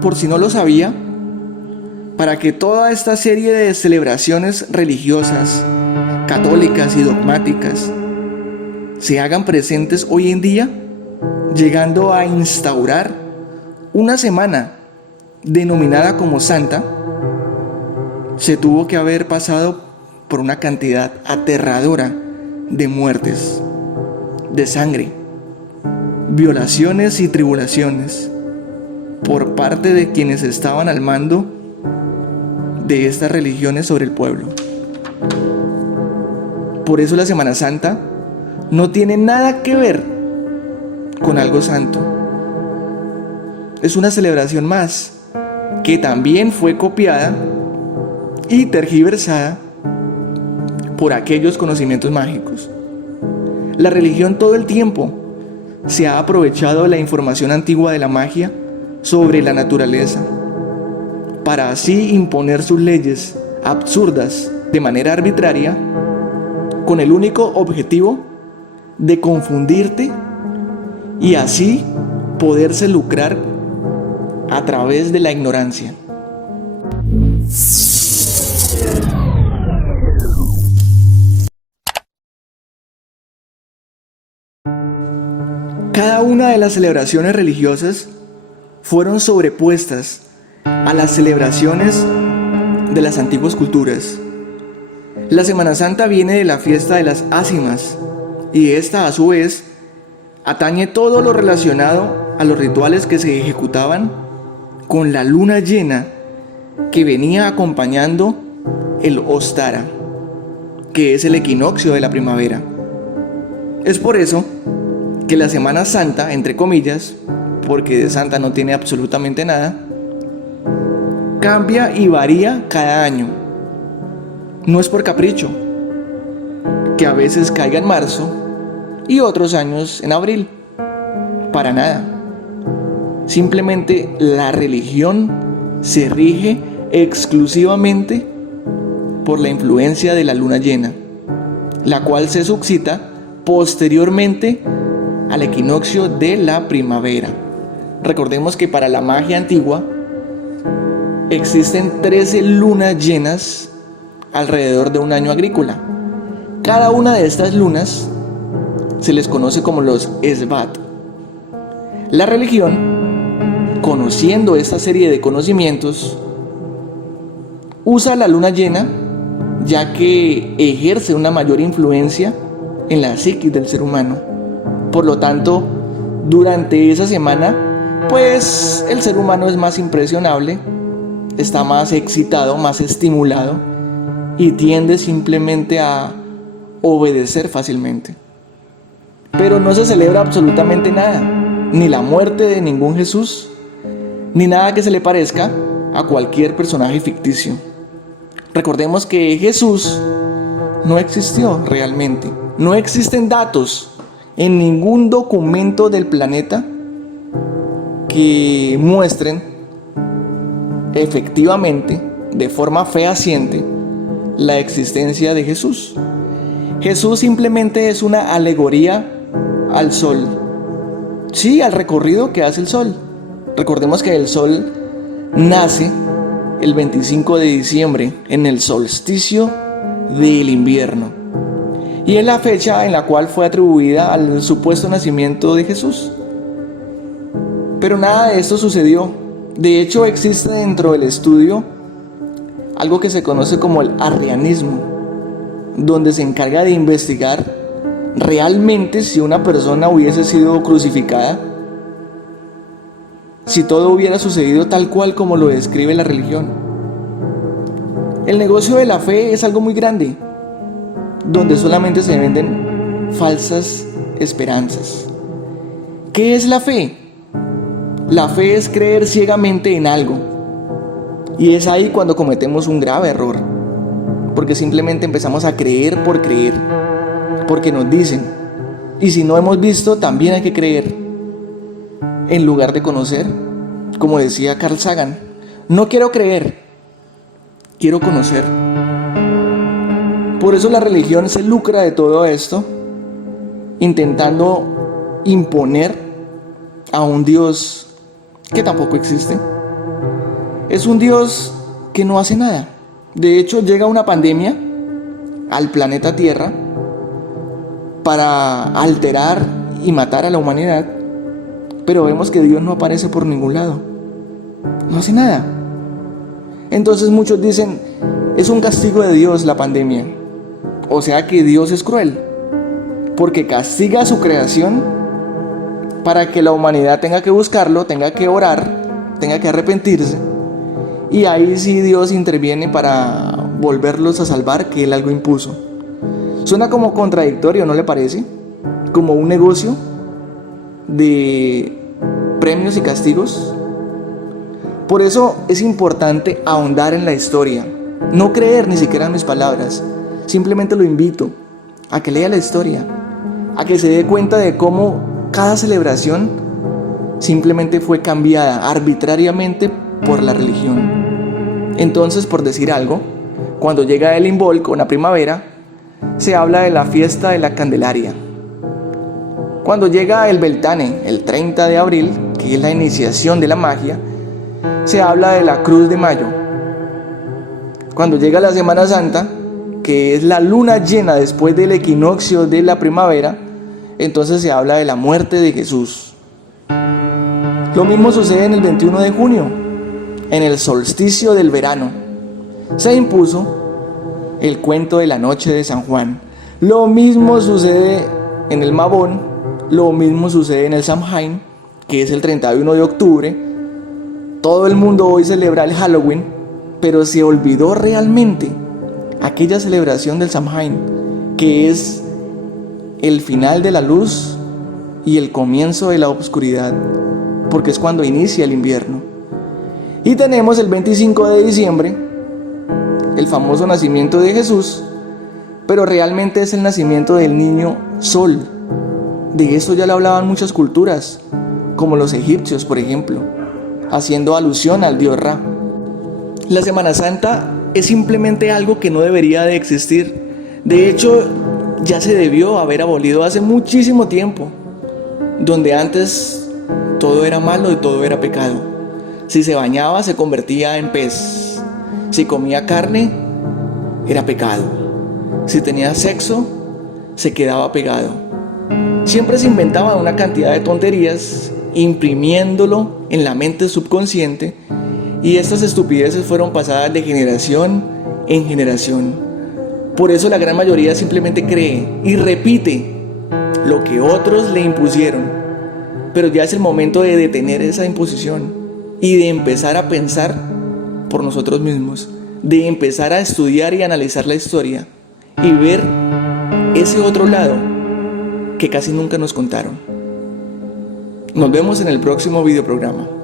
por si no lo sabía, para que toda esta serie de celebraciones religiosas, católicas y dogmáticas se hagan presentes hoy en día, llegando a instaurar una semana denominada como Santa, se tuvo que haber pasado por una cantidad aterradora de muertes, de sangre, violaciones y tribulaciones por parte de quienes estaban al mando de estas religiones sobre el pueblo. Por eso la Semana Santa no tiene nada que ver con algo santo. Es una celebración más que también fue copiada y tergiversada por aquellos conocimientos mágicos. La religión todo el tiempo se ha aprovechado de la información antigua de la magia sobre la naturaleza para así imponer sus leyes absurdas de manera arbitraria, con el único objetivo de confundirte y así poderse lucrar a través de la ignorancia. Cada una de las celebraciones religiosas fueron sobrepuestas a las celebraciones de las antiguas culturas. La Semana Santa viene de la fiesta de las ácimas, y esta a su vez atañe todo lo relacionado a los rituales que se ejecutaban con la luna llena que venía acompañando el Ostara, que es el equinoccio de la primavera. Es por eso que la Semana Santa, entre comillas, porque de santa no tiene absolutamente nada, cambia y varía cada año. No es por capricho, que a veces caiga en marzo y otros años en abril. Para nada. Simplemente la religión se rige exclusivamente por la influencia de la luna llena, la cual se suscita posteriormente al equinoccio de la primavera. Recordemos que para la magia antigua existen 13 lunas llenas alrededor de un año agrícola. Cada una de estas lunas se les conoce como los Esbat. La religión, conociendo esta serie de conocimientos, usa la luna llena ya que ejerce una mayor influencia en la psiquis del ser humano. Por lo tanto, durante esa semana, pues el ser humano es más impresionable, está más excitado, más estimulado y tiende simplemente a obedecer fácilmente. Pero no se celebra absolutamente nada, ni la muerte de ningún Jesús, ni nada que se le parezca a cualquier personaje ficticio. Recordemos que Jesús no existió realmente. No existen datos en ningún documento del planeta que muestren efectivamente, de forma fehaciente, la existencia de Jesús. Jesús simplemente es una alegoría al sol. Sí, al recorrido que hace el sol. Recordemos que el sol nace el 25 de diciembre, en el solsticio del invierno. Y es la fecha en la cual fue atribuida al supuesto nacimiento de Jesús. Pero nada de esto sucedió. De hecho, existe dentro del estudio algo que se conoce como el arrianismo, donde se encarga de investigar realmente si una persona hubiese sido crucificada, si todo hubiera sucedido tal cual como lo describe la religión. El negocio de la fe es algo muy grande, donde solamente se venden falsas esperanzas. ¿Qué es la fe? La fe es creer ciegamente en algo. Y es ahí cuando cometemos un grave error, porque simplemente empezamos a creer por creer, porque nos dicen. Y si no hemos visto, también hay que creer, en lugar de conocer. Como decía Carl Sagan, no quiero creer, quiero conocer. Por eso la religión se lucra de todo esto, intentando imponer a un Dios que tampoco existe, es un Dios que no hace nada. De hecho, llega una pandemia al planeta Tierra para alterar y matar a la humanidad, pero vemos que Dios no aparece por ningún lado, no hace nada. Entonces muchos dicen, es un castigo de Dios la pandemia, o sea que Dios es cruel, porque castiga a su creación para que la humanidad tenga que buscarlo, tenga que orar, tenga que arrepentirse, y ahí sí Dios interviene para volverlos a salvar, que Él algo impuso. Suena como contradictorio, ¿no le parece? Como un negocio de premios y castigos. Por eso es importante ahondar en la historia, no creer ni siquiera en mis palabras. Simplemente lo invito a que lea la historia, a que se dé cuenta de cómo cada celebración simplemente fue cambiada arbitrariamente por la religión. Entonces, por decir algo, cuando llega el Imbolc con la primavera, se habla de la fiesta de la Candelaria. Cuando llega el Beltane, el 30 de abril, que es la iniciación de la magia, se habla de la Cruz de Mayo. Cuando llega la Semana Santa, que es la luna llena después del equinoccio de la primavera, entonces se habla de la muerte de Jesús. Lo mismo sucede en el 21 de junio, en el solsticio del verano. Se impuso el cuento de la noche de San Juan. Lo mismo sucede en el Mabón, lo mismo sucede en el Samhain, que es el 31 de octubre. Todo el mundo hoy celebra el Halloween, pero se olvidó realmente aquella celebración del Samhain, que es el final de la luz y el comienzo de la oscuridad, porque es cuando inicia el invierno. Y tenemos el 25 de diciembre, el famoso nacimiento de Jesús, pero realmente es el nacimiento del niño Sol. De esto ya lo hablaban muchas culturas, como los egipcios, por ejemplo, haciendo alusión al dios Ra. La Semana Santa es simplemente algo que no debería de existir. De hecho, ya se debió haber abolido hace muchísimo tiempo, donde antes todo era malo y todo era pecado. Si se bañaba, se convertía en pez. Si comía carne, era pecado. Si tenía sexo, se quedaba pegado. Siempre se inventaba una cantidad de tonterías, imprimiéndolo en la mente subconsciente, y estas estupideces fueron pasadas de generación en generación. Por eso la gran mayoría simplemente cree y repite lo que otros le impusieron. Pero ya es el momento de detener esa imposición y de empezar a pensar por nosotros mismos, de empezar a estudiar y analizar la historia y ver ese otro lado que casi nunca nos contaron. Nos vemos en el próximo videoprograma.